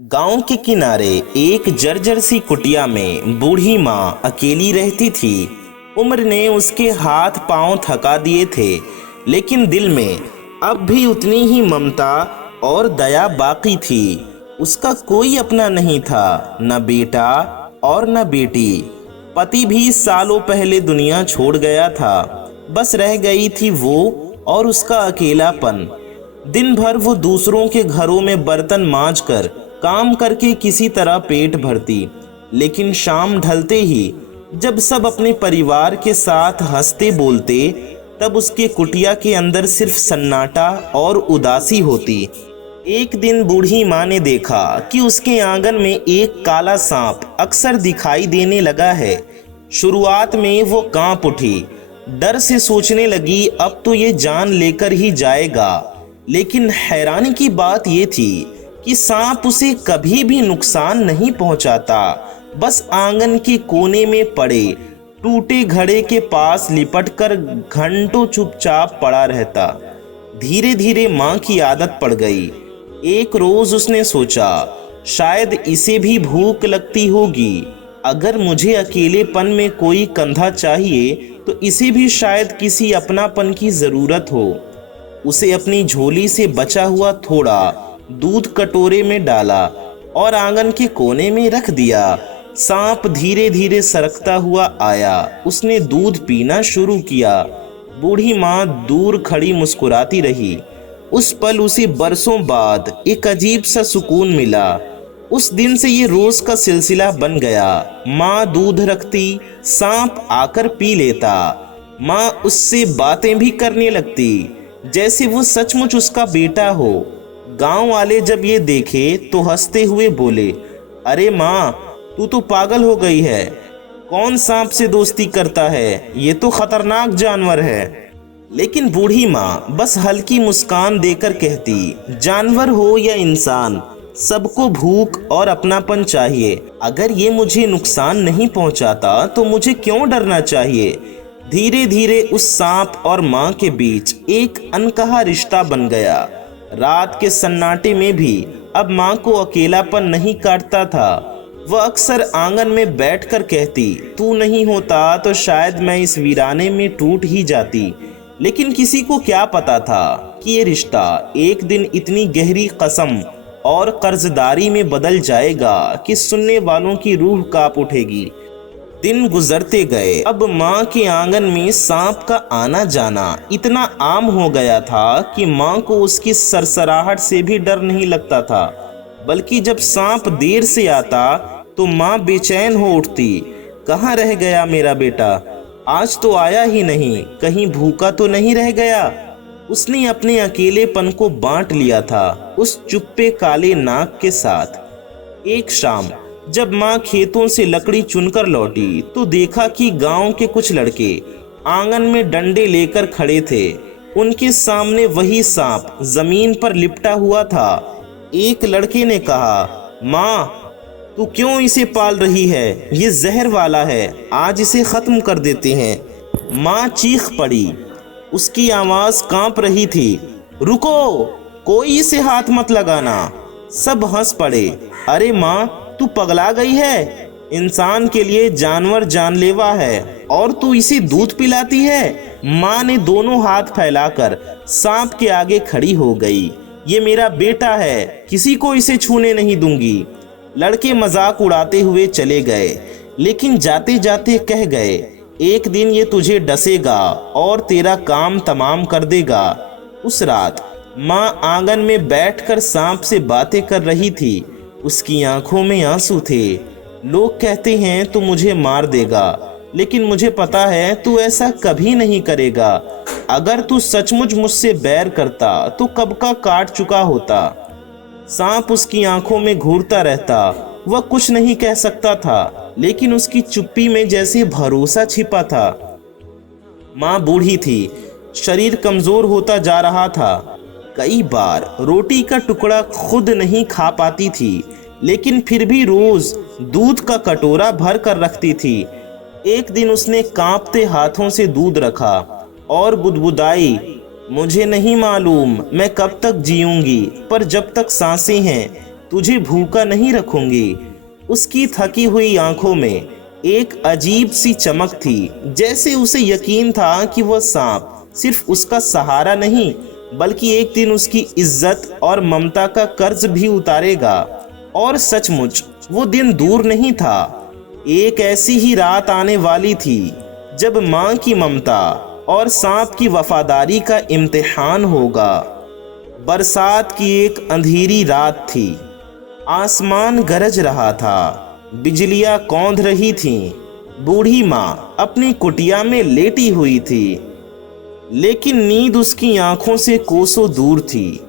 गांव के किनारे एक जर्जर सी कुटिया में बूढ़ी माँ अकेली रहती थी। उम्र ने उसके हाथ पांव थका दिए थे, लेकिन दिल में अब भी उतनी ही ममता और दया बाकी थी। उसका कोई अपना नहीं था, न बेटा और न बेटी। पति भी सालों पहले दुनिया छोड़ गया था। बस रह गई थी वो और उसका अकेलापन। दिन भर वो दूसरों के घरों में बर्तन मांजकर काम करके किसी तरह पेट भरती, लेकिन शाम ढलते ही जब सब अपने परिवार के साथ हंसते बोलते, तब उसके कुटिया के अंदर सिर्फ सन्नाटा और उदासी होती। एक दिन बूढ़ी माँ ने देखा कि उसके आंगन में एक काला सांप अक्सर दिखाई देने लगा है। शुरुआत में वो कांप उठी, डर से सोचने लगी अब तो ये जान लेकर ही जाएगा। लेकिन हैरानी की बात ये थी कि सांप उसे कभी भी नुकसान नहीं पहुंचाता, बस आंगन के कोने में पड़े टूटे घड़े के पास लिपटकर घंटों चुपचाप पड़ा रहता। धीरे धीरे माँ की आदत पड़ गई। एक रोज उसने सोचा, शायद इसे भी भूख लगती होगी। अगर मुझे अकेलेपन में कोई कंधा चाहिए तो इसे भी शायद किसी अपनापन की जरूरत हो। उसे अपनी झोली से बचा हुआ थोड़ा दूध कटोरे में डाला और आंगन के कोने में रख दिया। सांप धीरे धीरे सरकता हुआ आया। उसने दूध पीना शुरू किया। बूढ़ी माँ दूर खड़ी मुस्कुराती रही। उस पल उसे बरसों बाद एक अजीब सा सुकून मिला। उस दिन से ये रोज का सिलसिला बन गया। माँ दूध रखती, सांप आकर पी लेता। माँ उससे बातें भी करने लगती जैसे वो सचमुच उसका बेटा हो। गांव वाले जब ये देखे तो हंसते हुए बोले, अरे माँ, तू तो पागल हो गई है। कौन सांप से दोस्ती करता है? ये तो खतरनाक जानवर है। लेकिन बूढ़ी माँ बस हल्की मुस्कान देकर कहती, जानवर हो या इंसान, सबको भूख और अपनापन चाहिए। अगर ये मुझे नुकसान नहीं पहुंचाता तो मुझे क्यों डरना चाहिए। धीरे धीरे उस सांप और माँ के बीच एक अनकहा रिश्ता बन गया। रात के सन्नाटे में भी अब माँ को अकेलापन नहीं काटता था। वह अक्सर आंगन में बैठकर कहती, तू नहीं होता तो शायद मैं इस वीराने में टूट ही जाती। लेकिन किसी को क्या पता था कि ये रिश्ता एक दिन इतनी गहरी कसम और कर्जदारी में बदल जाएगा कि सुनने वालों की रूह कांप उठेगी। दिन गुजरते गए। अब माँ के आंगन में सांप का आना जाना इतना आम हो गया था कि माँ को उसकी सरसराहट से भी डर नहीं लगता था। बल्कि जब सांप देर से आता तो माँ बेचैन हो उठती, कहाँ रह गया मेरा बेटा? आज तो आया ही नहीं, कहीं भूखा तो नहीं रह गया? उसने अपने अकेलेपन को बांट लिया था उस चुप्पे काले नाग के साथ। एक शाम जब माँ खेतों से लकड़ी चुनकर लौटी तो देखा कि गांव के कुछ लड़के आंगन में डंडे लेकर खड़े थे। उनके सामने वही सांप जमीन पर लिपटा हुआ था। एक लड़के ने कहा, माँ, तू क्यों इसे पाल रही है? ये जहर वाला है, आज इसे खत्म कर देते हैं। माँ चीख पड़ी, उसकी आवाज कांप रही थी, रुको, कोई इसे हाथ मत लगाना। सब हंस पड़े। अरे माँ, तू पगला गई है? इंसान के लिए जानवर जानलेवा है और तू इसे दूध पिलाती है? माँ ने दोनों हाथ फैलाकर सांप के आगे खड़ी हो गई। ये मेरा बेटा है, किसी को इसे छूने नहीं दूंगी। लड़के मजाक उड़ाते हुए चले गए, लेकिन जाते जाते कह गए, एक दिन ये तुझे डसेगा और तेरा काम तमाम कर देगा। उस रात माँ आंगन में बैठकर सांप से बातें कर रही थी। उसकी आंखों में आंसू थे। लोग कहते हैं तू मुझे मार देगा, लेकिन मुझे पता है तू ऐसा कभी नहीं करेगा। अगर तू सचमुच मुझसे बैर करता तो कब का काट चुका होता। सांप उसकी आंखों में घूरता रहता। वह कुछ नहीं कह सकता था, लेकिन उसकी चुप्पी में जैसे भरोसा छिपा था। माँ बूढ़ी थी, शरीर कमजोर होता जा रहा था। कई बार रोटी का टुकड़ा खुद नहीं खा पाती थी, लेकिन फिर भी रोज दूध का कटोरा भर कर रखती थी। एक दिन उसने कांपते हाथों से दूध रखा और बुदबुदाई, मुझे नहीं मालूम मैं कब तक जीऊंगी, पर जब तक सांसें हैं तुझे भूखा नहीं रखूंगी। उसकी थकी हुई आंखों में एक अजीब सी चमक थी, जैसे उसे यकीन था कि वह सांप सिर्फ उसका सहारा नहीं बल्कि एक दिन उसकी इज्जत और ममता का कर्ज भी उतारेगा। और सचमुच वो दिन दूर नहीं था। एक ऐसी ही रात आने वाली थी जब माँ की ममता और सांप की वफादारी का इम्तिहान होगा। बरसात की एक अंधेरी रात थी। आसमान गरज रहा था, बिजलियां कौंध रही थीं। बूढ़ी माँ अपनी कुटिया में लेटी हुई थी, लेकिन नींद उसकी आंखों से कोसों दूर थी।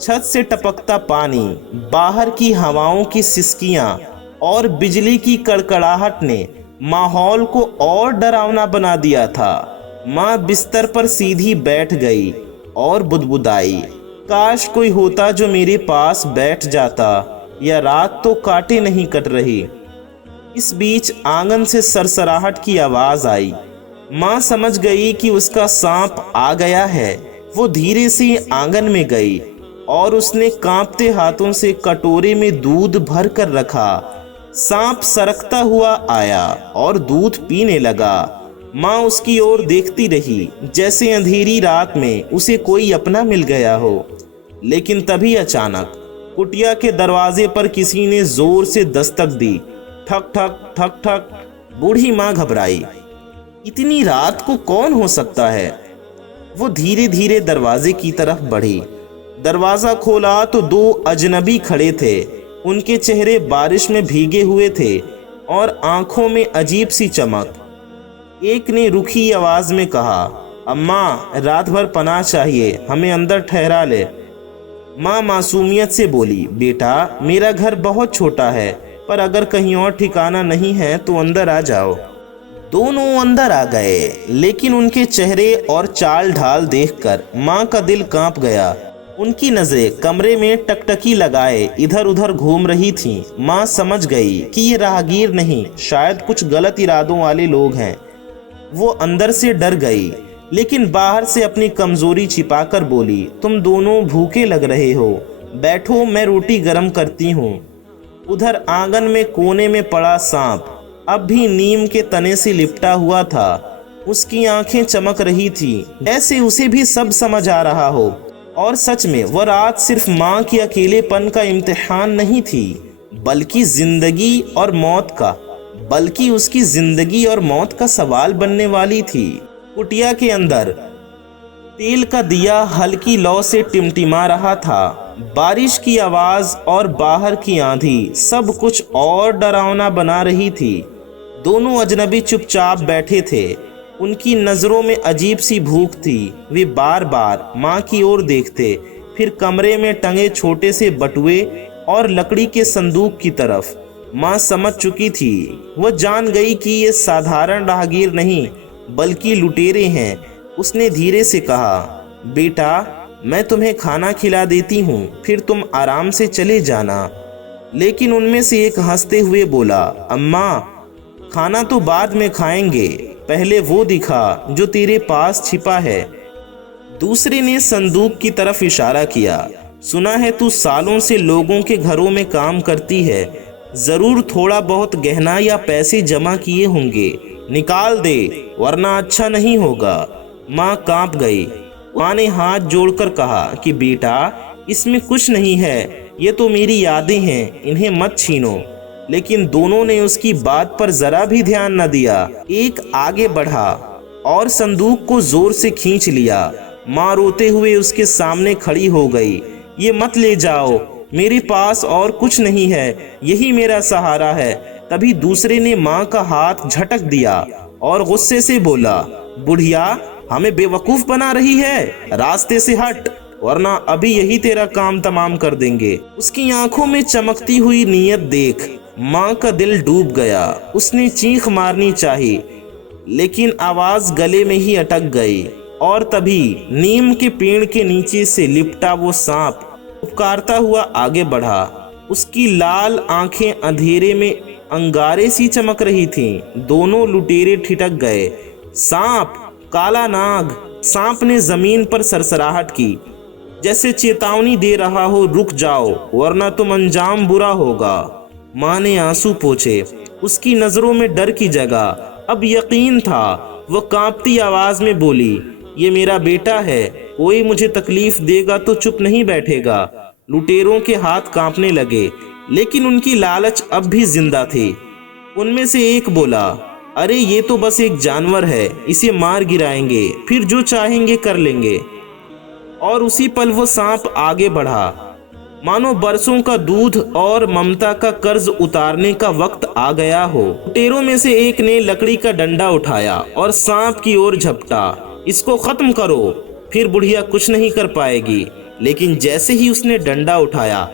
छत से टपकता पानी, बाहर की हवाओं की सिसकियां और बिजली की कड़कड़ाहट ने माहौल को और डरावना बना दिया था। माँ बिस्तर पर सीधी बैठ गई और बुदबुदाई, काश कोई होता जो मेरे पास बैठ जाता, या रात तो काटे नहीं कट रही। इस बीच आंगन से सरसराहट की आवाज आई। माँ समझ गई कि उसका सांप आ गया है। वो धीरे से आंगन में गई और उसने कांपते हाथों से कटोरे में दूध भर कर रखा। सांप सरकता हुआ आया और दूध पीने लगा। माँ उसकी ओर देखती रही, जैसे अंधेरी रात में उसे कोई अपना मिल गया हो। लेकिन तभी अचानक कुटिया के दरवाजे पर किसी ने जोर से दस्तक दी। ठक ठक ठक ठक। बूढ़ी माँ घबराई। इतनी रात को कौन हो सकता है? वो धीरे धीरे दरवाजे की तरफ बढ़ी। दरवाजा खोला तो दो अजनबी खड़े थे। उनके चेहरे बारिश में भीगे हुए थे और आंखों में अजीब सी चमक। एक ने रुखी आवाज में कहा, अम्मा, रात भर पनाह चाहिए, हमें अंदर ठहरा ले। माँ मासूमियत से बोली, बेटा, मेरा घर बहुत छोटा है, पर अगर कहीं और ठिकाना नहीं है तो अंदर आ जाओ। दोनों अंदर आ गए, लेकिन उनके चेहरे और चाल ढाल देखकर माँ का दिल कांप गया। उनकी नजरें कमरे में टकटकी लगाए इधर उधर घूम रही थीं। माँ समझ गई कि ये राहगीर नहीं, शायद कुछ गलत इरादों वाले लोग हैं। वो अंदर से डर गई, लेकिन बाहर से अपनी कमजोरी छिपाकर बोली, तुम दोनों भूखे लग रहे हो, बैठो, मैं रोटी गरम करती हूँ। उधर आंगन में कोने में पड़ा सांप अब भी नीम के तने से लिपटा हुआ था। उसकी आंखें चमक रही थी, ऐसे उसे भी सब समझ आ रहा हो। और सच में वह रात सिर्फ माँ के अकेलेपन का इम्तिहान नहीं थी, बल्कि उसकी जिंदगी और मौत का सवाल बनने वाली थी। कुटिया के अंदर तेल का दिया हल्की लौ से टिमटिमा रहा था। बारिश की आवाज और बाहर की आंधी सब कुछ और डरावना बना रही थी। दोनों अजनबी चुपचाप बैठे थे। उनकी नजरों में अजीब सी भूख थी। वे बार बार माँ की ओर देखते, फिर कमरे में टंगे छोटे से बटुए और लकड़ी के संदूक की तरफ। माँ समझ चुकी थी। वह जान गई कि ये साधारण राहगीर नहीं, बल्कि लुटेरे हैं। उसने धीरे से कहा, बेटा, मैं तुम्हें खाना खिला देती हूँ, फिर तुम आराम से चले जाना। लेकिन उनमें से एक हंसते हुए बोला, अम्मा, खाना तो बाद में खाएंगे, पहले वो दिखा जो तेरे पास छिपा है। दूसरे ने संदूक की तरफ इशारा किया, सुना है तू सालों से लोगों के घरों में काम करती है, जरूर थोड़ा बहुत गहना या पैसे जमा किए होंगे, निकाल दे वरना अच्छा नहीं होगा। माँ कांप गई। माँ ने हाथ जोड़कर कहा कि बेटा, इसमें कुछ नहीं है, ये तो मेरी यादें हैं, इन्हें मत छीनो। लेकिन दोनों ने उसकी बात पर जरा भी ध्यान न दिया। एक आगे बढ़ा और संदूक को जोर से खींच लिया। माँ रोते हुए उसके सामने खड़ी हो गई। ये मत ले जाओ, मेरे पास और कुछ नहीं है, यही मेरा सहारा है। तभी दूसरे ने माँ का हाथ झटक दिया और गुस्से से बोला, बुढ़िया, हमें बेवकूफ बना रही है, रास्ते से हट, वरना अभी यही तेरा काम तमाम कर देंगे। उसकी आंखों में चमकती हुई नीयत देख माँ का दिल डूब गया। उसने चीख मारनी चाही, लेकिन आवाज गले में ही अटक गई। और तभी नीम के पेड़ के नीचे से लिपटा वो सांप पुकारता हुआ आगे बढ़ा। उसकी लाल आंखें अंधेरे में अंगारे सी चमक रही थीं। दोनों लुटेरे ठिठक गए। सांप, काला नाग! सांप ने जमीन पर सरसराहट की। जैसे चेतावनी दे रहा हो, रुक जाओ वरना तुम अंजाम बुरा होगा। माँ ने आंसू पोंछे। उसकी नजरों में डर की जगह अब यकीन था। वह कांपती आवाज में बोली, ये मेरा बेटा है, कोई मुझे तकलीफ देगा तो चुप नहीं बैठेगा। लुटेरों के हाथ कांपने लगे, लेकिन उनकी लालच अब भी जिंदा थी। उनमें से एक बोला, अरे ये तो बस एक जानवर है, इसे मार गिराएंगे, फिर जो चाहेंगे कर लेंगे। और उसी पल वो सांप आगे बढ़ा, मानो बरसों का दूध और ममता का कर्ज उतारने का वक्त आ गया हो। लुटेरों में से एक ने लकड़ी का डंडा उठाया और सांप की ओर झपटा। इसको खत्म करो, फिर बुढ़िया कुछ नहीं कर पाएगी। लेकिन जैसे ही उसने डंडा उठाया,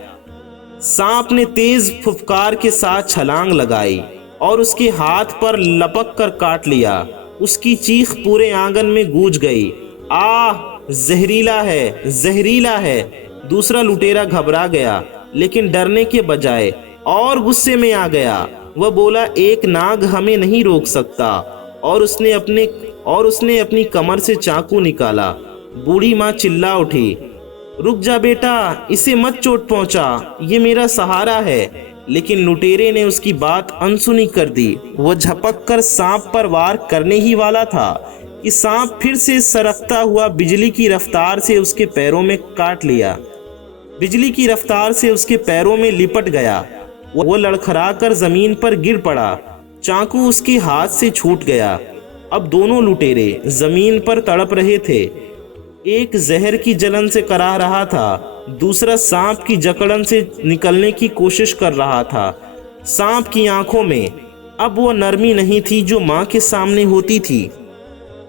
सांप ने तेज फुफकार के साथ छलांग लगाई और उसके हाथ पर लपक कर काट लिया। उसकी चीख पूरे आंगन में गूंज गई, आह जहरीला है, जहरीला है। दूसरा लुटेरा घबरा गया, लेकिन डरने के बजाय और गुस्से में आ गया। वह बोला, एक नाग हमें नहीं रोक सकता। और उसने अपनी कमर से चाकू निकाला। बूढ़ी माँ चिल्ला उठी, रुक जा बेटा, इसे मत चोट पहुंचा, ये मेरा सहारा है। लेकिन लुटेरे ने उसकी बात अनसुनी कर दी। वह झपक कर सांप पर वार करने ही वाला था कि सांप फिर से सरकता हुआ बिजली की रफ्तार से उसके पैरों में काट लिया। बिजली की रफ्तार से उसके पैरों में लिपट गया। वो लड़खड़ा कर जमीन पर गिर पड़ा। चाकू उसके हाथ से छूट गया। अब दोनों लुटेरे जमीन पर तड़प रहे थे। एक जहर की जलन से कराह रहा था, दूसरा सांप की जकड़न से निकलने की कोशिश कर रहा था। सांप की आंखों में अब वो नरमी नहीं थी जो माँ के सामने होती थी।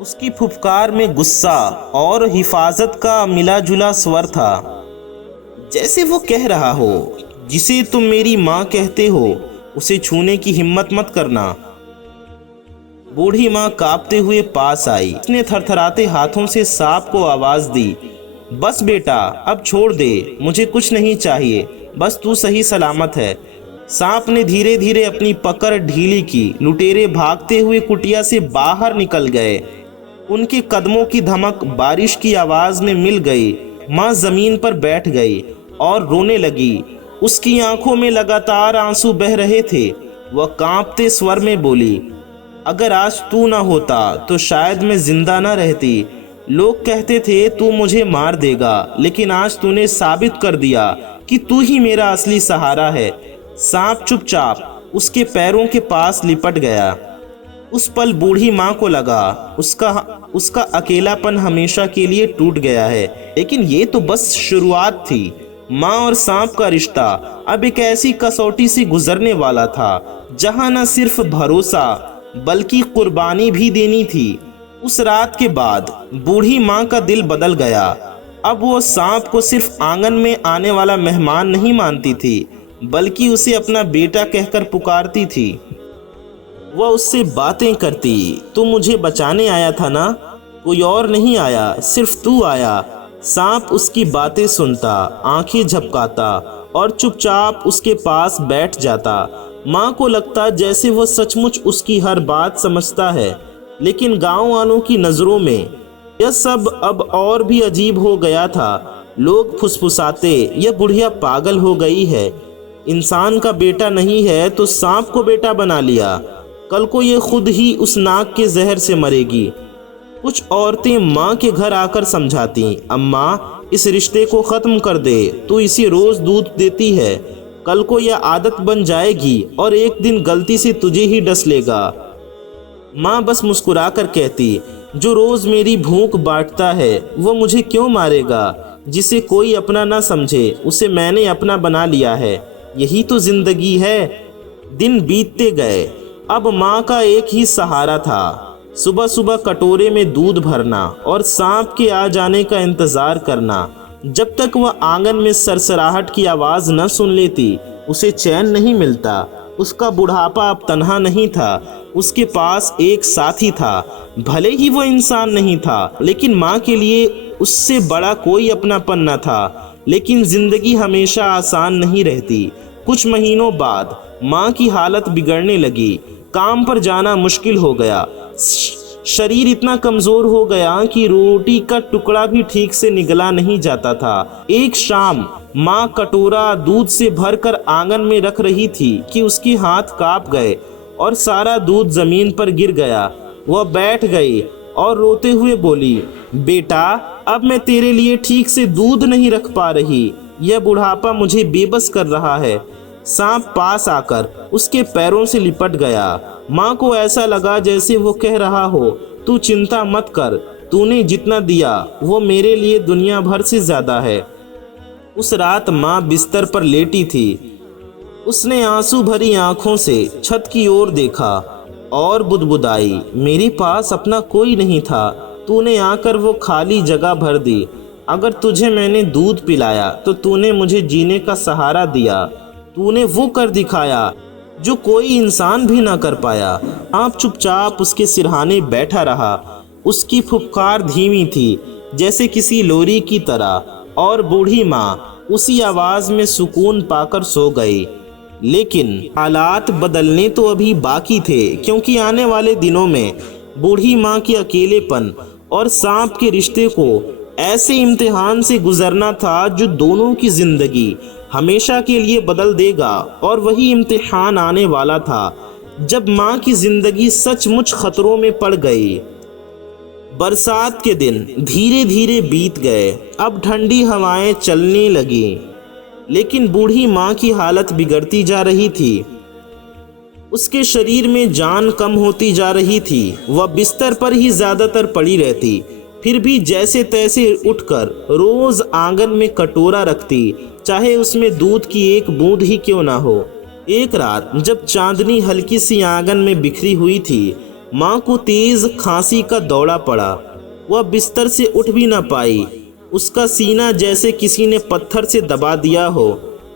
उसकी फुफकार में गुस्सा और हिफाजत का मिला जुला स्वर था, जैसे वो कह रहा हो, जिसे तुम मेरी माँ कहते हो उसे छूने की हिम्मत मत करना। बूढ़ी माँ कांपते हुए पास आई। उसने थरथराते हाथों से सांप को आवाज दी, बस बेटा, अब छोड़ दे, मुझे कुछ नहीं चाहिए, बस तू सही सलामत है। सांप ने धीरे धीरे अपनी पकड़ ढीली की। लुटेरे भागते हुए कुटिया से बाहर निकल गए। उनके कदमों की धमक बारिश की आवाज में मिल गई। माँ जमीन पर बैठ गई और रोने लगी। उसकी आंखों में लगातार आंसू बह रहे थे। वह कांपते स्वर में बोली, अगर आज तू ना होता तो शायद मैं जिंदा ना रहती। लोग कहते थे तू मुझे मार देगा, लेकिन आज तूने साबित कर दिया कि तू ही मेरा असली सहारा है। सांप चुपचाप उसके पैरों के पास लिपट गया। उस पल बूढ़ी माँ को लगा उसका अकेलापन हमेशा के लिए टूट गया है। लेकिन ये तो बस शुरुआत थी। माँ और सांप का रिश्ता अब एक ऐसी कसौटी से गुजरने वाला था जहाँ न सिर्फ भरोसा बल्कि कुर्बानी भी देनी थी। उस रात के बाद बूढ़ी माँ का दिल बदल गया। अब वो सांप को सिर्फ आंगन में आने वाला मेहमान नहीं मानती थी, बल्कि उसे अपना बेटा कहकर पुकारती थी। वह उससे बातें करती, तू मुझे बचाने आया था ना, कोई और नहीं आया, सिर्फ तू आया। सांप उसकी बातें सुनता, आंखें झपकाता और चुपचाप उसके पास बैठ जाता। माँ को लगता जैसे वह सचमुच उसकी हर बात समझता है। लेकिन गांव वालों की नज़रों में यह सब अब और भी अजीब हो गया था। लोग फुसफुसाते, यह बुढ़िया पागल हो गई है, इंसान का बेटा नहीं है तो सांप को बेटा बना लिया, कल को ये खुद ही उस नाग के जहर से मरेगी। कुछ औरतें माँ के घर आकर समझाती, अम्मा इस रिश्ते को ख़त्म कर दे, तू इसे रोज़ दूध देती है, कल को यह आदत बन जाएगी और एक दिन गलती से तुझे ही डस लेगा। माँ बस मुस्कुरा कर कहती, जो रोज़ मेरी भूख बांटता है वो मुझे क्यों मारेगा। जिसे कोई अपना ना समझे उसे मैंने अपना बना लिया है, यही तो जिंदगी है। दिन बीतते गए। अब माँ का एक ही सहारा था, सुबह सुबह कटोरे में दूध भरना और सांप के आ जाने का इंतजार करना। जब तक वह आंगन में सरसराहट की आवाज न सुन लेती उसे चैन नहीं मिलता। उसका बुढ़ापा अब तन्हा नहीं था, उसके पास एक साथी था। भले ही वो इंसान नहीं था, लेकिन माँ के लिए उससे बड़ा कोई अपनापन न था। लेकिन जिंदगी हमेशा आसान नहीं रहती। कुछ महीनों बाद माँ की हालत बिगड़ने लगी, काम पर जाना मुश्किल हो गया। शरीर इतना कमजोर हो गया कि रोटी का टुकड़ा भी ठीक से निगला नहीं जाता था। एक शाम माँ कटोरा दूध से भरकर आंगन में रख रही थी कि उसके हाथ कांप गए और सारा दूध जमीन पर गिर गया। वह बैठ गई और रोते हुए बोली, बेटा, अब मैं तेरे लिए ठीक से दूध नहीं रख पा रही। यह बुढ़ापा मुझे बेबस कर रहा है। सांप पास आकर उसके पैरों से लिपट गया। माँ को ऐसा लगा जैसे वो कह रहा हो, तू चिंता मत कर, तूने जितना दिया वो मेरे लिए दुनिया भर से ज्यादा है। उस रात माँ बिस्तर पर लेटी थी। उसने आंसू भरी आंखों से छत की ओर देखा और बुदबुदाई, मेरे पास अपना कोई नहीं था, तूने आकर वो खाली जगह भर दी। अगर तुझे मैंने दूध पिलाया तो तूने मुझे जीने का सहारा दिया। तूने वो कर दिखाया जो कोई इंसान भी ना कर पाया। आप चुपचाप उसके सिरहाने बैठा रहा। उसकी फुफकार धीमी थी जैसे किसी लोरी की तरह, और बूढ़ी माँ उसी आवाज में सुकून पाकर सो गई। लेकिन हालात बदलने तो अभी बाकी थे, क्योंकि आने वाले दिनों में बूढ़ी माँ के अकेलेपन और सांप के रिश्ते को ऐसे इम्तिहान से गुजरना था जो दोनों की जिंदगी हमेशा के लिए बदल देगा। और वही इम्तिहान आने वाला था जब माँ की जिंदगी सचमुच खतरों में पड़ गई। बरसात के दिन धीरे धीरे बीत गए। अब ठंडी हवाएं चलने लगी, लेकिन बूढ़ी माँ की हालत बिगड़ती जा रही थी। उसके शरीर में जान कम होती जा रही थी। वह बिस्तर पर ही ज्यादातर पड़ी रहती, फिर भी जैसे तैसे उठकर रोज आंगन में कटोरा रखती, चाहे उसमें दूध की एक बूंद ही क्यों ना हो। एक रात जब चांदनी हल्की सी आंगन में बिखरी हुई थी, माँ को तेज खांसी का दौरा पड़ा। वह बिस्तर से उठ भी ना पाई। उसका सीना जैसे किसी ने पत्थर से दबा दिया हो।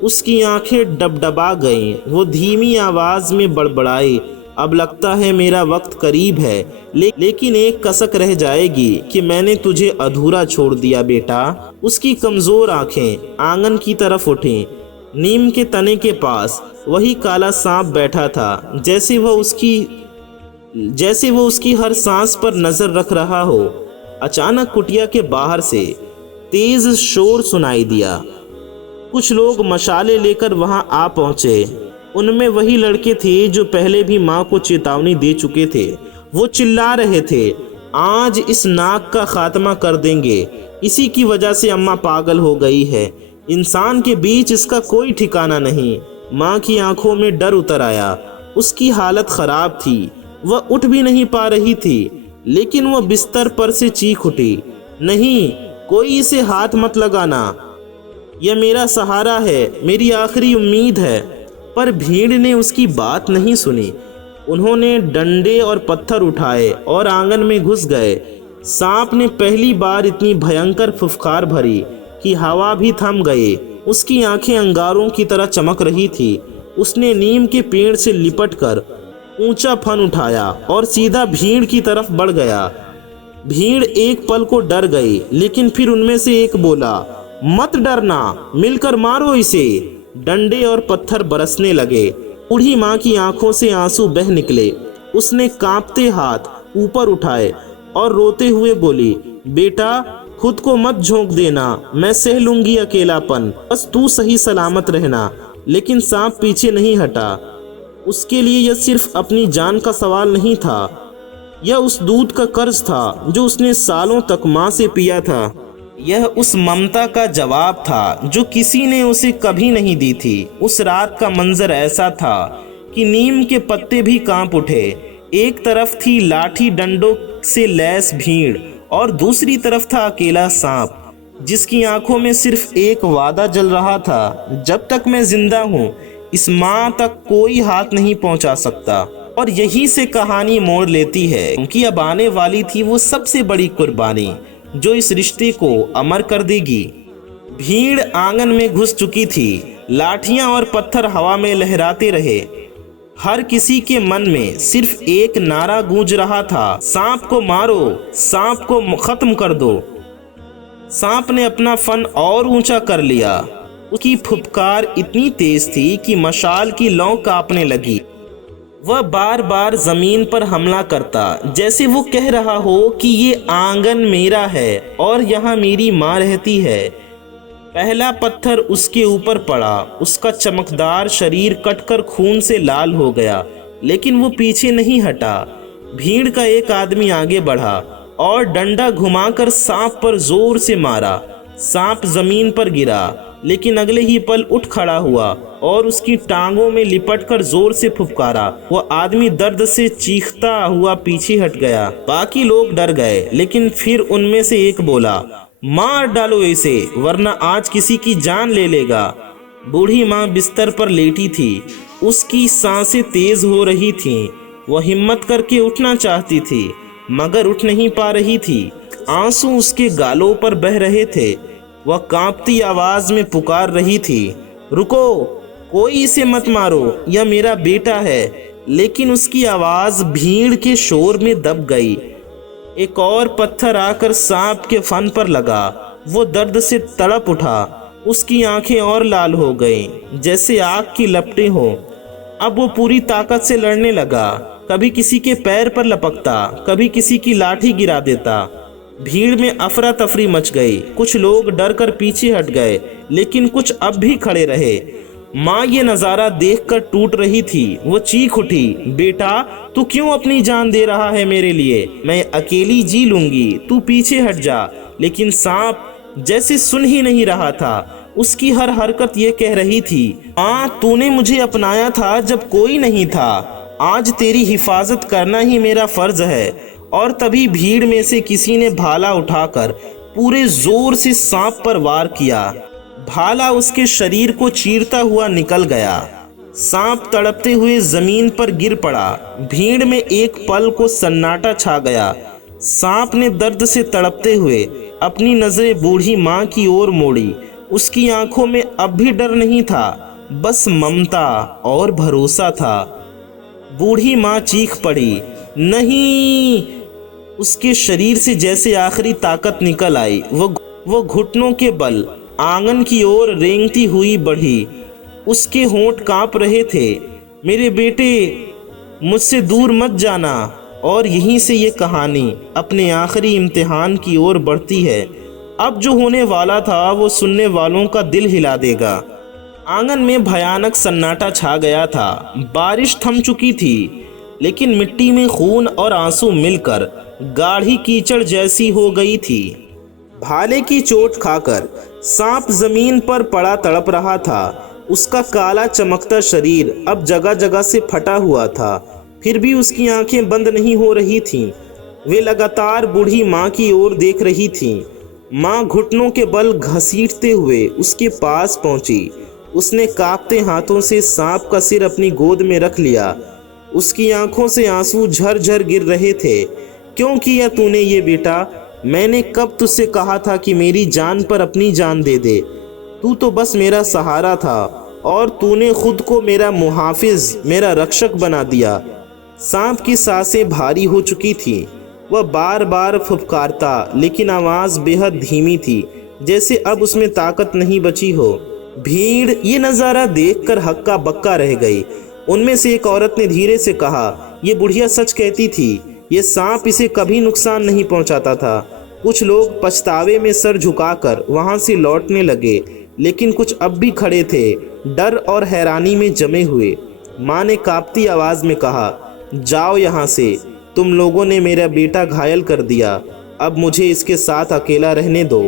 उसकी आंखें डबडबा गईं। वो धीमी आवाज में बड़बड़ाई, अब लगता है मेरा वक्त करीब है, लेकिन एक कसक रह जाएगी कि मैंने तुझे अधूरा छोड़ दिया बेटा। उसकी कमजोर आंखें आंगन की तरफ उठी। नीम के तने के पास वही काला सांप बैठा था, जैसे वो उसकी हर सांस पर नजर रख रहा हो। अचानक कुटिया के बाहर से तेज शोर सुनाई दिया। कुछ लोग मशाले लेकर वहां आ पहुंचे। उनमें वही लड़के थे जो पहले भी माँ को चेतावनी दे चुके थे। वो चिल्ला रहे थे, आज इस नाग का खात्मा कर देंगे। इसी की वजह से अम्मा पागल हो गई है। इंसान के बीच इसका कोई ठिकाना नहीं। माँ की आंखों में डर उतर आया। उसकी हालत खराब थी। वह उठ भी नहीं पा रही थी, लेकिन वह बिस्तर पर से चीख उठी, नहीं, कोई इसे हाथ मत लगाना। यह मेरा सहारा है, मेरी आखिरी उम्मीद है। पर भीड़ ने उसकी बात नहीं सुनी। उन्होंने डंडे और पत्थर उठाए और आंगन में घुस गए। सांप ने पहली बार इतनी भयंकर फुफकार भरी कि हवा भी थम गई। उसकी आंखें अंगारों की तरह चमक रही थी। उसने नीम के पेड़ से लिपटकर ऊंचा फन उठाया और सीधा भीड़ की तरफ बढ़ गया। भीड़ एक पल को डर गई, लेकिन फिर उनमें से एक बोला, मत डरना, मिलकर मारो इसे। डंडे और पत्थर बरसने लगे। बूढ़ी माँ की आंखों से आंसू बह निकले। उसने कांपते हाथ ऊपर उठाए और रोते हुए बोली, बेटा, खुद को मत झोंक देना, मैं सह लूंगी अकेलापन, बस तू सही सलामत रहना। लेकिन सांप पीछे नहीं हटा। उसके लिए यह सिर्फ अपनी जान का सवाल नहीं था, यह उस दूध का कर्ज था जो उसने सालों तक माँ से पिया था। यह उस ममता का जवाब था जो किसी ने उसे कभी नहीं दी थी। उस रात का मंजर ऐसा था कि नीम के पत्ते भी कांप उठे। एक तरफ थी लाठी डंडों से लैस भीड़ और दूसरी तरफ था अकेला सांप, जिसकी आंखों में सिर्फ एक वादा जल रहा था, जब तक मैं जिंदा हूँ इस माँ तक कोई हाथ नहीं पहुँचा सकता। और यही से कहानी मोड़ लेती है, क्योंकि अब आने वाली थी वो सबसे बड़ी कुर्बानी जो इस रिश्ते को अमर कर देगी। भीड़ आंगन में घुस चुकी थी। लाठियां और पत्थर हवा में लहराते रहे। हर किसी के मन में सिर्फ एक नारा गूंज रहा था, सांप को मारो, सांप को खत्म कर दो। सांप ने अपना फन और ऊंचा कर लिया। उसकी फुफकार इतनी तेज थी कि मशाल की लौ कांपने लगी। वह बार बार जमीन पर हमला करता, जैसे वो कह रहा हो कि ये आंगन मेरा है और यहाँ मेरी माँ रहती है। पहला पत्थर उसके ऊपर पड़ा, उसका चमकदार शरीर कटकर खून से लाल हो गया, लेकिन वो पीछे नहीं हटा। भीड़ का एक आदमी आगे बढ़ा और डंडा घुमाकर सांप पर जोर से मारा। सांप जमीन पर गिरा, लेकिन अगले ही पल उठ खड़ा हुआ और उसकी टांगों में लिपटकर जोर से फुफकारा। वह आदमी दर्द से चीखता हुआ पीछे हट गया। बाकी लोग डर गए, लेकिन फिर उनमें से एक बोला, मार डालो इसे, वरना आज किसी की जान ले लेगा। बूढ़ी माँ बिस्तर पर लेटी थी, उसकी सांसें तेज हो रही थीं। वह हिम्मत करके उठना चाहती थी, मगर उठ नहीं पा रही थी। आंसू उसके गालों पर बह रहे थे। वह कांपती आवाज में पुकार रही थी, रुको, कोई इसे मत मारो, यह मेरा बेटा है। लेकिन उसकी आवाज भीड़ के शोर में दब गई। एक और पत्थर आकर सांप के फन पर लगा। वो दर्द से तड़प उठा। उसकी आंखें और लाल हो गईं, जैसे आग की लपटें हों। अब वो पूरी ताकत से लड़ने लगा। कभी किसी के पैर पर लपकता, कभी किसी की लाठी गिरा देता। भीड़ में अफरा तफरी मच गई। कुछ लोग डर कर पीछे हट गए, लेकिन कुछ अब भी खड़े रहे। माँ ये नज़ारा देखकर टूट रही थी। वो चीख उठी, बेटा, तू क्यों अपनी जान दे रहा है मेरे लिए? मैं अकेली जी लूंगी, तू पीछे हट जा। लेकिन सांप जैसे सुन ही नहीं रहा था। उसकी हर हरकत ये कह रही थी, माँ, तूने मुझे अपनाया था जब कोई नहीं था। आज तेरी हिफाजत करना ही मेरा फर्ज है। और तभी भीड़ में से किसी ने भाला उठाकर पूरे जोर से सांप पर वार किया। भाला उसके शरीर को चीरता हुआ निकल गया। सांप तड़पते हुए जमीन पर गिर पड़ा। भीड़ में एक पल को सन्नाटा छा गया। सांप ने दर्द से तड़पते हुए अपनी नजरें बूढ़ी माँ की ओर मोड़ी। उसकी आंखों में अब भी डर नहीं था, बस ममता और भरोसा था। बूढ़ी माँ चीख पड़ी, नहीं। उसके शरीर से जैसे आखिरी ताकत निकल आई। वो घुटनों के बल आंगन की ओर रेंगती हुई बढ़ी। उसके होंठ कांप रहे थे। मेरे बेटे, मुझसे दूर मत जाना। और यहीं से ये कहानी अपने आखिरी इम्तिहान की ओर बढ़ती है। अब जो होने वाला था वो सुनने वालों का दिल हिला देगा। आंगन में भयानक सन्नाटा छा गया था। बारिश थम चुकी थी, लेकिन मिट्टी में खून और आंसू मिलकर गाढ़ी कीचड़ जैसी हो गई थी। भाले की चोट खाकर सांप जमीन पर पड़ा तड़प रहा था। उसका काला चमकता शरीर अब जगह जगह से फटा हुआ था। फिर भी उसकी आंखें बंद नहीं हो रही थीं। वे लगातार बूढ़ी माँ की ओर देख रही थीं। माँ घुटनों के बल घसीटते हुए उसके पास पहुंची। उसने कांपते हाथों से सांप का सिर अपनी गोद में रख लिया। उसकी आंखों से आंसू झरझर गिर रहे थे। क्यों किया तूने ये बेटा? मैंने कब तुझसे कहा था कि मेरी जान पर अपनी जान दे दे? तू तो बस मेरा सहारा था और तूने खुद को मेरा मुहाफिज, मेरा रक्षक बना दिया। सांप की सांसें भारी हो चुकी थी। वह बार बार फुफकारता, लेकिन आवाज बेहद धीमी थी, जैसे अब उसमें ताकत नहीं बची हो। भीड़ ये नज़ारा देखकर हक्का बक्का रह गई। उनमें से एक औरत ने धीरे से कहा, ये बुढ़िया सच कहती थी। ये सांप इसे कभी नुकसान नहीं पहुंचाता था। कुछ लोग पछतावे में सर झुकाकर वहां से लौटने लगे, लेकिन कुछ अब भी खड़े थे, डर और हैरानी में जमे हुए। माँ ने कांपती आवाज में कहा, जाओ यहाँ से, तुम लोगों ने मेरा बेटा घायल कर दिया। अब मुझे इसके साथ अकेला रहने दो।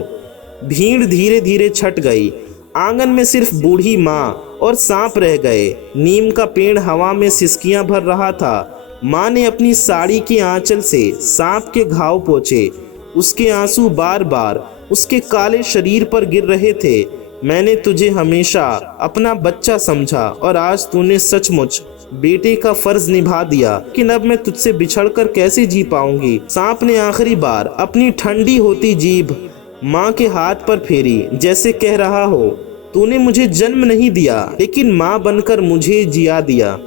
भीड़ धीरे धीरे छट गई। आंगन में सिर्फ बूढ़ी माँ और सांप रह गए। नीम का पेड़ हवा में सिसकियां भर रहा था। माँ ने अपनी साड़ी के आंचल से सांप के घाव पोंछे। उसके आंसू बार बार उसके काले शरीर पर गिर रहे थे। मैंने तुझे हमेशा अपना बच्चा समझा और आज तूने सचमुच बेटे का फर्ज निभा दिया, लेकिन अब मैं तुझसे बिछड़कर कैसे जी पाऊंगी। सांप ने आखिरी बार अपनी ठंडी होती जीभ माँ के हाथ पर फेरी, जैसे कह रहा हो, तूने मुझे जन्म नहीं दिया, लेकिन माँ बनकर मुझे जिया दिया।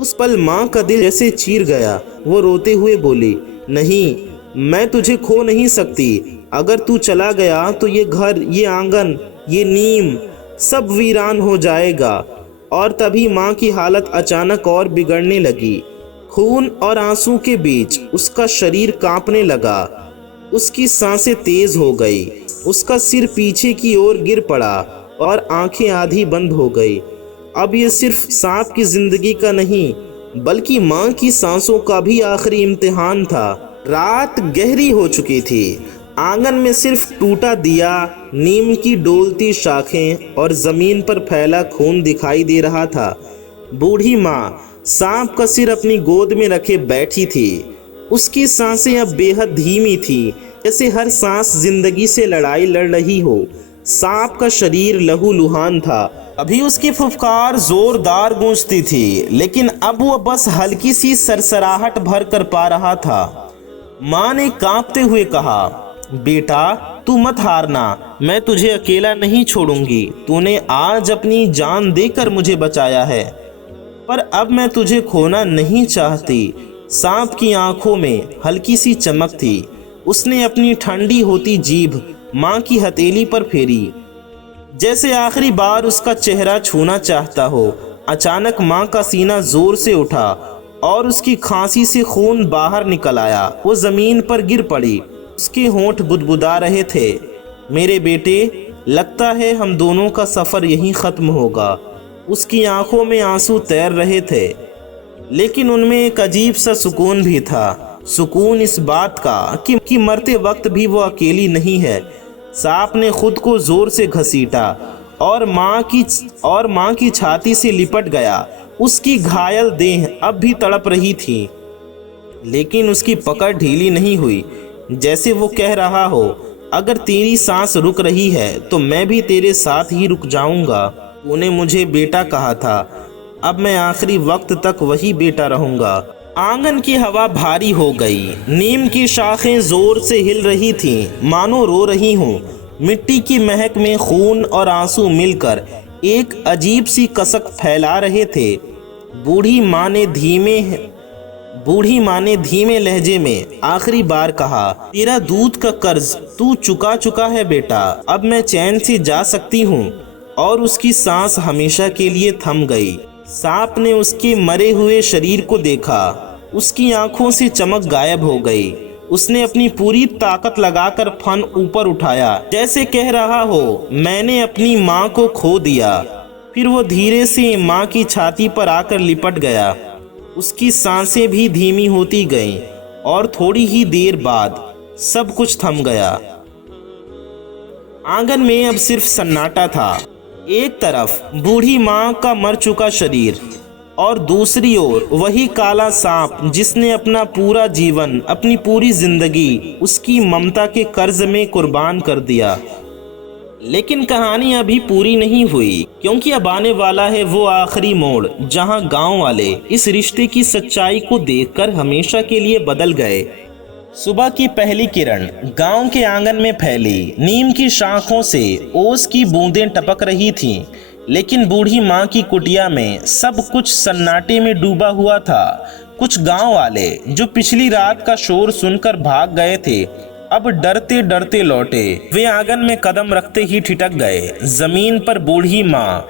उस पल माँ का दिल जैसे चीर गया। वो रोते हुए बोली, नहीं, मैं तुझे खो नहीं सकती। अगर तू चला गया तो ये घर, ये आंगन, ये नीम सब वीरान हो जाएगा। और तभी माँ की हालत अचानक और बिगड़ने लगी। खून और आंसू के बीच उसका शरीर कांपने लगा। उसकी सांसें तेज हो गई। उसका सिर पीछे की ओर गिर पड़ा और आंखें आधी बंद हो गई। अब ये सिर्फ सांप की जिंदगी का नहीं बल्कि मां की सांसों का भी आखिरी इम्तिहान था। रात गहरी हो चुकी थी। आंगन में सिर्फ टूटा दिया, नीम की डोलती शाखें और जमीन पर फैला खून दिखाई दे रहा था। बूढ़ी माँ सांप का सिर अपनी गोद में रखे बैठी थी। उसकी सांसें अब बेहद धीमी थी, जैसे हर सांस जिंदगी से लड़ाई लड़ रही हो। सांप का शरीर लहूलुहान था। अभी उसकी फुफकार जोरदार गूंजती थी, लेकिन अब वो बस हल्की सी सरसराहट भर कर पा रहा था। माँ ने कांपते हुए कहा, बेटा तू मत हारना, मैं तुझे अकेला नहीं छोड़ूंगी। तूने आज अपनी जान देकर मुझे बचाया है, पर अब मैं तुझे खोना नहीं चाहती। सांप की आंखों में हल्की सी चमक थी। उसने अपनी ठंडी होती जीभ माँ की हथेली पर फेरी, जैसे आखिरी बार उसका चेहरा छूना चाहता हो। अचानक माँ का सीना जोर से उठा और उसकी खांसी से खून बाहर निकल आया। वो जमीन पर गिर पड़ी। उसके होंठ बुदबुदा रहे थे। मेरे बेटे, लगता है हम दोनों का सफर यहीं खत्म होगा। उसकी आंखों में आंसू तैर रहे थे, लेकिन उनमें एक अजीब सा सुकून भी था। सुकून इस बात का कि मरते वक्त भी वो अकेली नहीं है। सांप ने खुद को जोर से घसीटा और माँ की छाती से लिपट गया। उसकी घायल देह अब भी तड़प रही थी, लेकिन उसकी पकड़ ढीली नहीं हुई, जैसे वो कह रहा हो, अगर तेरी सांस रुक रही है तो मैं भी तेरे साथ ही रुक जाऊंगा। तूने मुझे बेटा कहा था, अब मैं आखिरी वक्त तक वही बेटा रहूंगा। आंगन की हवा भारी हो गई। नीम की शाखें जोर से हिल रही थीं, मानो रो रही हों। मिट्टी की महक में खून और आंसू मिलकर एक अजीब सी कसक फैला रहे थे। बूढ़ी माँ ने धीमे लहजे में आखिरी बार कहा, तेरा दूध का कर्ज तू चुका है बेटा, अब मैं चैन से जा सकती हूँ। और उसकी सांस हमेशा के लिए थम गई। सांप ने उसके मरे हुए शरीर को देखा। उसकी आंखों से चमक गायब हो गई। उसने अपनी पूरी ताकत लगाकर फन ऊपर उठाया, जैसे कह रहा हो, मैंने अपनी माँ को खो दिया। फिर वो धीरे से माँ की छाती पर आकर लिपट गया। उसकी सांसें भी धीमी होती गईं और थोड़ी ही देर बाद सब कुछ थम गया। आंगन में अब सिर्फ सन्नाटा था। एक तरफ बूढ़ी माँ का मर चुका शरीर और दूसरी ओर वही काला सांप जिसने अपना पूरा जीवन, अपनी पूरी जिंदगी उसकी ममता के कर्ज में कुर्बान कर दिया। लेकिन कहानी अभी पूरी नहीं हुई, क्योंकि अब आने वाला है वो आखिरी मोड़ जहां गांव वाले इस रिश्ते की सच्चाई को देखकर हमेशा के लिए बदल गए। सुबह की पहली किरण गांव के आंगन में फैली। नीम की शाखों से ओस की बूंदें टपक रही थीं, लेकिन बूढ़ी माँ की कुटिया में सब कुछ सन्नाटे में डूबा हुआ था। कुछ गांव वाले जो पिछली रात का शोर सुनकर भाग गए थे, अब डरते डरते लौटे। वे आंगन में कदम रखते ही ठिठक गए। जमीन पर बूढ़ी माँ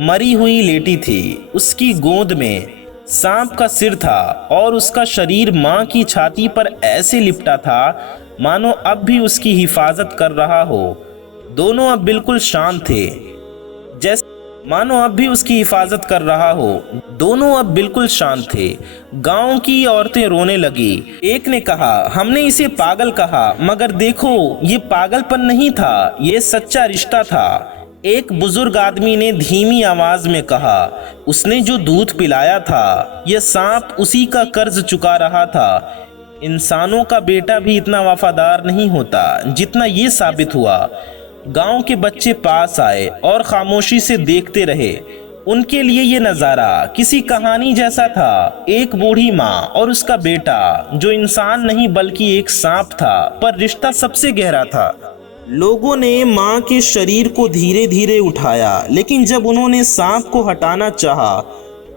मरी हुई लेटी थी। उसकी गोद में सांप का सिर था और उसका शरीर माँ की छाती पर ऐसे लिपटा था मानो अब भी उसकी हिफाजत कर रहा हो। दोनों अब बिल्कुल शांत थे, जैसे मानो अब भी उसकी हिफाजत कर रहा हो। दोनों अब बिल्कुल शांत थे। गांव की औरतें रोने लगी। एक ने कहा, हमने इसे पागल कहा, मगर देखो ये पागलपन नहीं था, ये सच्चा रिश्ता था। एक बुजुर्ग आदमी ने धीमी आवाज में कहा, उसने जो दूध पिलाया था, यह सांप उसी का कर्ज चुका रहा था। इंसानों का बेटा भी इतना वफादार नहीं होता जितना ये साबित हुआ। गांव के बच्चे पास आए और खामोशी से देखते रहे। उनके लिए ये नजारा किसी कहानी जैसा था। एक बूढ़ी माँ और उसका बेटा, जो इंसान नहीं बल्कि एक सांप था, पर रिश्ता सबसे गहरा था। लोगों ने माँ के शरीर को धीरे धीरे उठाया, लेकिन जब उन्होंने सांप को हटाना चाहा,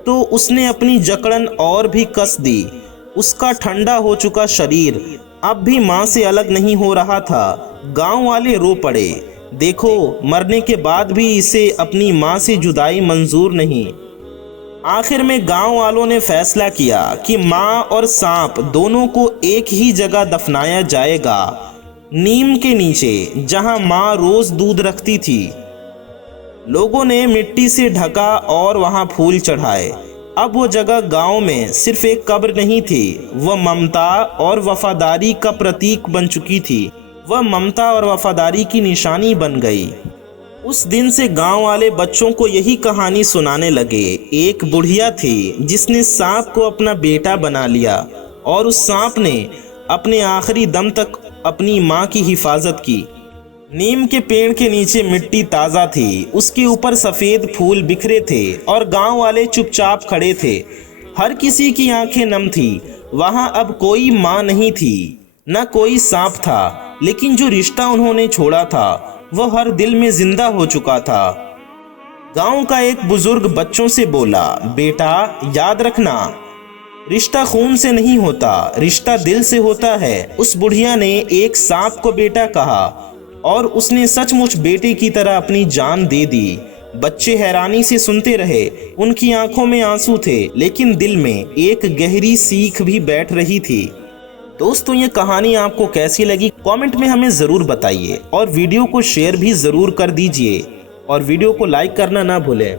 तो उसने अपनी जकड़न और भी कस दी। उसका ठंडा हो चुका शरीर अब भी माँ से अलग नहीं हो रहा था। गांव वाले रो पड़े। देखो, मरने के बाद भी इसे अपनी माँ से जुदाई मंजूर नहीं। आखिर में गांव वालों ने फैसला किया कि माँ और सांप दोनों को एक ही जगह दफनाया जाएगा, नीम के नीचे, जहां माँ रोज दूध रखती थी। लोगों ने मिट्टी से ढका और वहां फूल चढ़ाए। अब वो जगह गांव में सिर्फ एक कब्र नहीं थी, वह ममता और वफादारी का प्रतीक बन चुकी थी। वह ममता और वफादारी की निशानी बन गई। उस दिन से गांव वाले बच्चों को यही कहानी सुनाने लगे। एक बुढ़िया थी जिसने सांप को अपना बेटा बना लिया और उस सांप ने अपने आखिरी दम तक अपनी माँ की हिफाजत की। नीम के पेड़ के नीचे मिट्टी ताज़ा थी, उसके ऊपर सफ़ेद फूल बिखरे थे और गांव वाले चुपचाप खड़े थे। हर किसी की आंखें नम थी। वहां अब कोई माँ नहीं थी, न कोई सांप था, लेकिन जो रिश्ता उन्होंने छोड़ा था वह हर दिल में जिंदा हो चुका था। गांव का एक बुजुर्ग बच्चों से बोला, बेटा याद रखना, रिश्ता खून से नहीं होता, रिश्ता दिल से होता है। उस बुढ़िया ने एक सांप को बेटा कहा और उसने सचमुच बेटे की तरह अपनी जान दे दी। बच्चे हैरानी से सुनते रहे, उनकी आंखों में आंसू थे, लेकिन दिल में एक गहरी सीख भी बैठ रही थी। दोस्तों, ये कहानी आपको कैसी लगी कमेंट में हमें ज़रूर बताइए और वीडियो को शेयर भी ज़रूर कर दीजिए और वीडियो को लाइक करना ना भूलें।